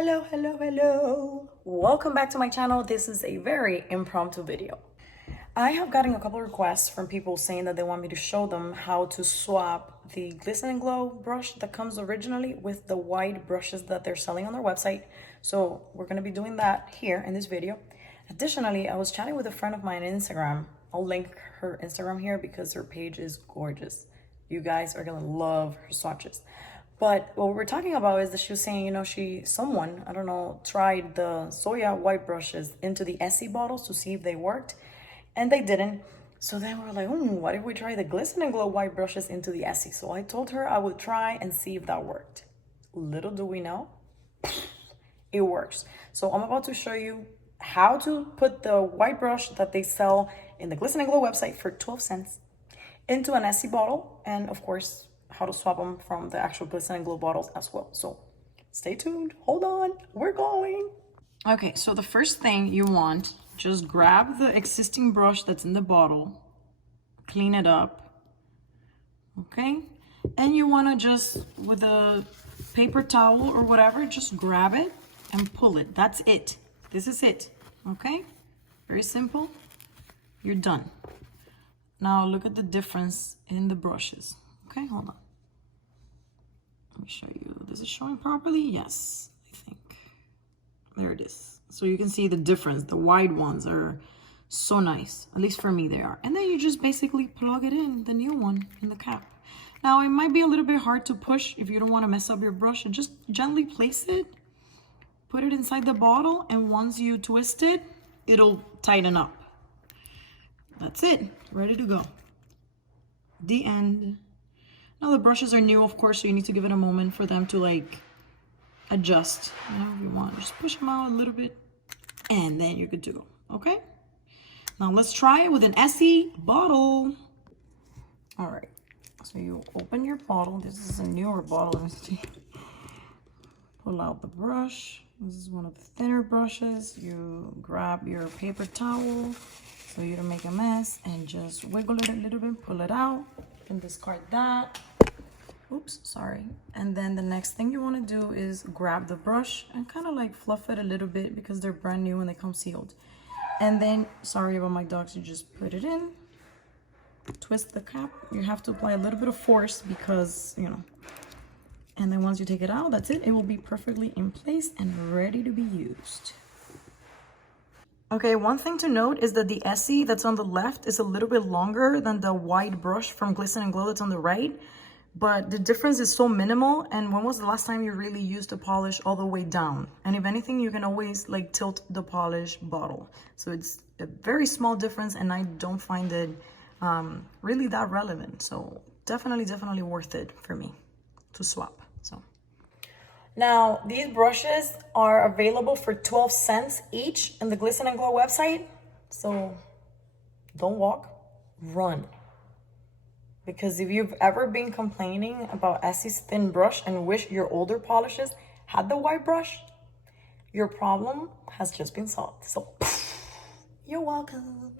Hello. Welcome back to my channel. This is a very impromptu video. I have gotten a couple of requests from people saying that they want me to show them how to swap the Glisten Glow brush that comes originally with the white brushes that they're selling on their website. So we're going to be doing that here in this video. Additionally, I was chatting with a friend of mine on Instagram. I'll link her Instagram here because her page is gorgeous. You guys are going to love her swatches. But what we were talking about is that she was saying, you know, someone, I don't know, tried the Soya white brushes into the Essie bottles to see if they worked, and they didn't. So then we were like, what if we try the Glisten Glow white brushes into the Essie? So I told her I would try and see if that worked. Little do we know, it works. So I'm about to show you how to put the white brush that they sell in the Glisten Glow website for 12 cents into an Essie bottle, and of course, how to swap them from the actual Glisten Glow bottles as well. So stay tuned, hold on, we're going. Okay, so the first thing you want, just grab the existing brush that's in the bottle, clean it up, okay? And you wanna just, with a paper towel or whatever, just grab it and pull it. That's it, this is it, okay? Very simple, you're done. Now look at the difference in the brushes. Okay, hold on. Let me show you. Is it showing properly? Yes, I think. There it is. So you can see the difference. The wide ones are so nice. At least for me, they are. And then you just basically plug it in, the new one, in the cap. Now, it might be a little bit hard to push if you don't want to mess up your brush. And just gently place it, put it inside the bottle, and once you twist it, it'll tighten up. That's it. Ready to go. The end. Now the brushes are new, of course, so you need to give it a moment for them to like adjust. Whatever you want, just push them out a little bit and then you're good to go, okay? Now let's try it with an Essie bottle. All right, so you open your bottle. This is a newer bottle, let me see. Pull out the brush. This is one of the thinner brushes. You grab your paper towel so you don't make a mess and just wiggle it a little bit, pull it out. And discard that. Oops, sorry. And then the next thing you want to do is grab the brush and kind of like fluff it a little bit because they're brand new and they come sealed. And then, sorry about my dogs, you just put it in, twist the cap. You have to apply a little bit of force because, you know, and then once you take it out, that's it. It will be perfectly in place and ready to be used. Okay, one thing to note is that the Essie that's on the left is a little bit longer than the wide brush from Glisten Glow that's on the right, but the difference is so minimal. And when was the last time you really used the polish all the way down? And if anything, you can always like tilt the polish bottle. So it's a very small difference and I don't find it really that relevant. So definitely worth it for me to swap, so. Now, these brushes are available for 12 cents each in the Glisten Glow website. So don't walk, run. Because if you've ever been complaining about Essie's thin brush and wish your older polishes had the white brush, your problem has just been solved. So you're welcome.